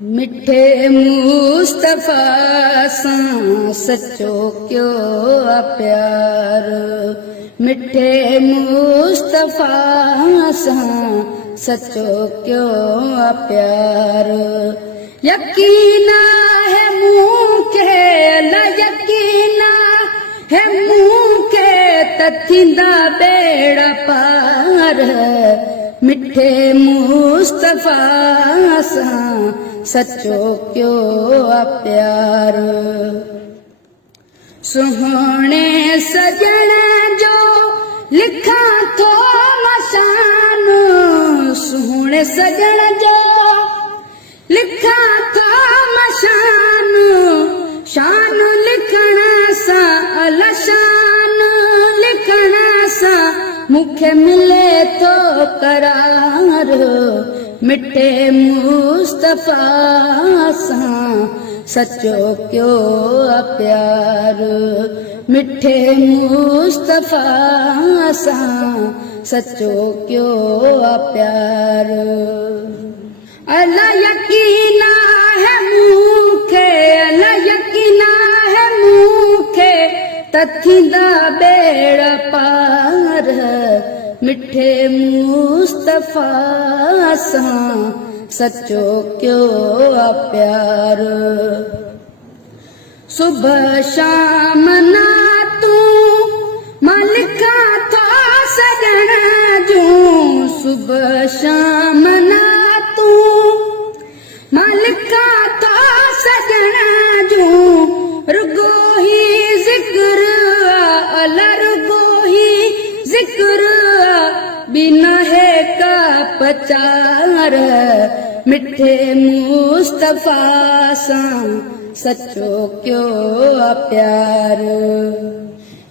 मिठे मुस्तफा सां सचो क्यों आ प्यार। मिठे मुस्तफा सां सचो क्यों आ प्यार। यकीना है मूंखे अला यकीना है मूंखे तथींदा बेड़ा पार। मिठे मुस्तफा सां सचो क्यों आ प्यार। सुहणे सजण जो लिखा थो मशान। सुहणे सजण जो लिखा थो मशान। शान लिखण सां अला शान लिखण सां मूंखे मिले थो करार। मिठे मुस्तफा सां सचो क्यों आ प्यार। मिठे मुस्तफा सां सचो क्यों आ प्यार। अला यकीना है मूंखे अला यकीना है मूंखे तथींदा बेड़ा पार। मिठे मुस्तफा सां सचो क्यों आ प्यार। सुबह शाम ना तू मालिका था सजण जूं। सुबह शाम ना तू मालिका था सजण जूं। रुगो ही जिक्र अला रुगो ही जिक्र बिना है का पचार। मिठे मुस्तफा सां सचो क्यों आ प्यार।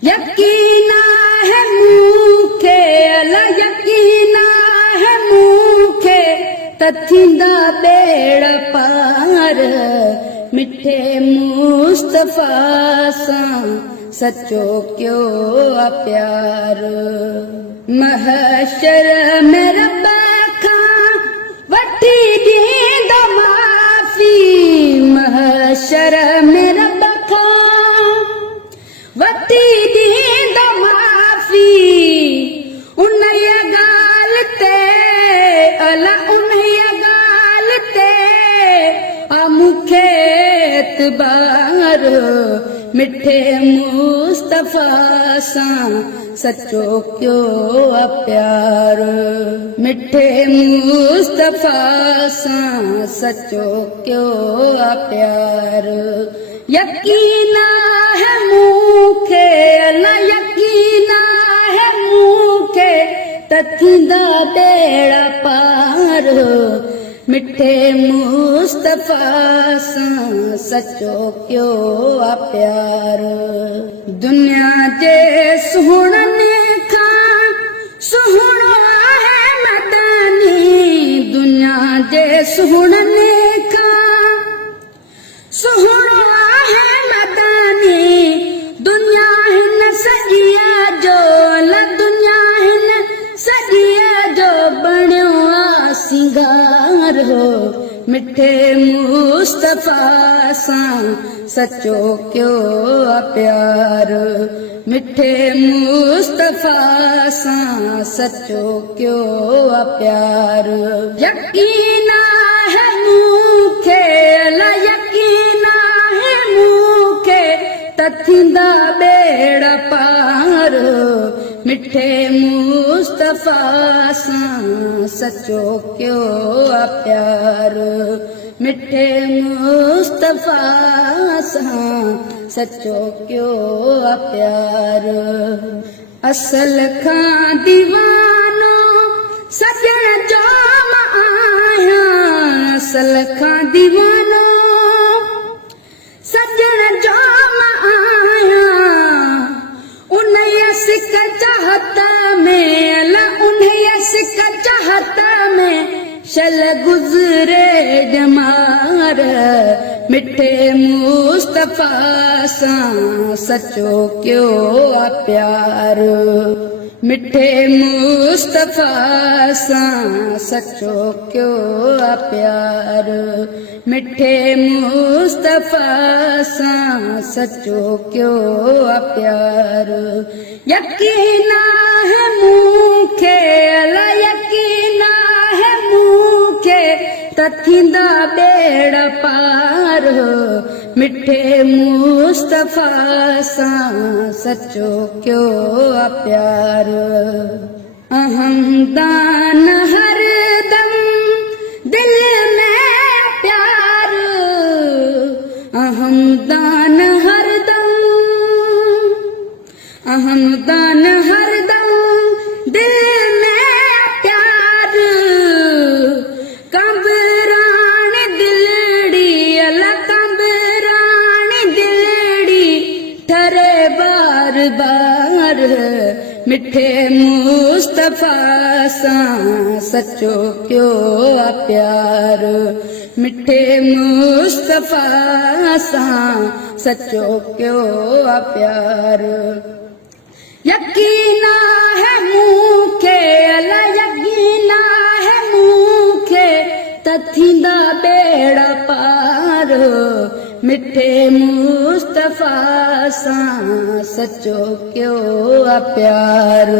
यकीना है मूंखे अला यकीना है मूंखे तथींदा बेड़ा पार। मिठे मुस्तफा सां सचो क्यों आ प्यार। महशर में रब खां वठी ॾींदो माफ़ी। महशर में रब खां वठी ॾींदो माफ़ी। उन ॻाल्हि ते अला उन ॻाल्हि ते आ मूंखे एतबार। मिठे मुस्तफा सां सचो क्यों आ प्यार। मिठे मुस्तफा सां सचो क्यों आ प्यार। यकीना है मूंखे अला यकीना है मूंखे तथींदा बेड़ा पार। मिठे मुस्तफा सां सचो क्यों आ प्यार। दुनिया जे सुहिणनि खां सुहिणो आहे मदनी। दुनिया जे सुहिणनि खां सुहिणो आहे मदनी। दुनिया हिन सॼीअ जो अला दुनिया हिन सॼीअ जो बणियो आ सिंगार। मिठे मुस्तफा सां सचो क्यों आ प्यार। मिठे मुस्तफा सां सचो क्यों आ प्यार। यकीना है मूंखे अला यकीना है मूंखे तथींदा बेड़ा पार। मिठे मुस्तफा सां सचो क्यों आ प्यार। मिठे मुस्तफा सां सचो क्यों आ प्यार। असल खां दीवानो सजण जो मां आहियां। असल खां दीवानो सजण जो मां आहियां। उन सिक चाहत में अला उन सिक चाहत में शल गुज़रे जमार। मिठे मुस्तफा सां सचो क्यों आ प्यार। मिठे मुस्तफा सां सचो क्यों आ प्यार, मिठे मुस्तफा सां सचो क्यों आ प्यार। यकीन है मूंखे अला यकीन है मूंखे त थींदा ॿेड़ा पार, मिठे मुस्तफा सां सचो क्यों आ प्यार। अहमदान हरदम दिल में प्यार, अहमदान हरदम, अहमदान हरदम दिल में प्यार। कंबरान दिलड़ी अला कंबरान दिलड़ी ठरे बार बार, मिठे मुस्तफा सां सचो क्यों आ प्यार, मिठे मुस्तफा सां सचो क्यों आ प्यार। यकीन है मूंखे अला यकीन है मूंखे त थींदा ॿेड़ा पार, मिठे मुस्तफा सां सचो क्यों आ प्यार।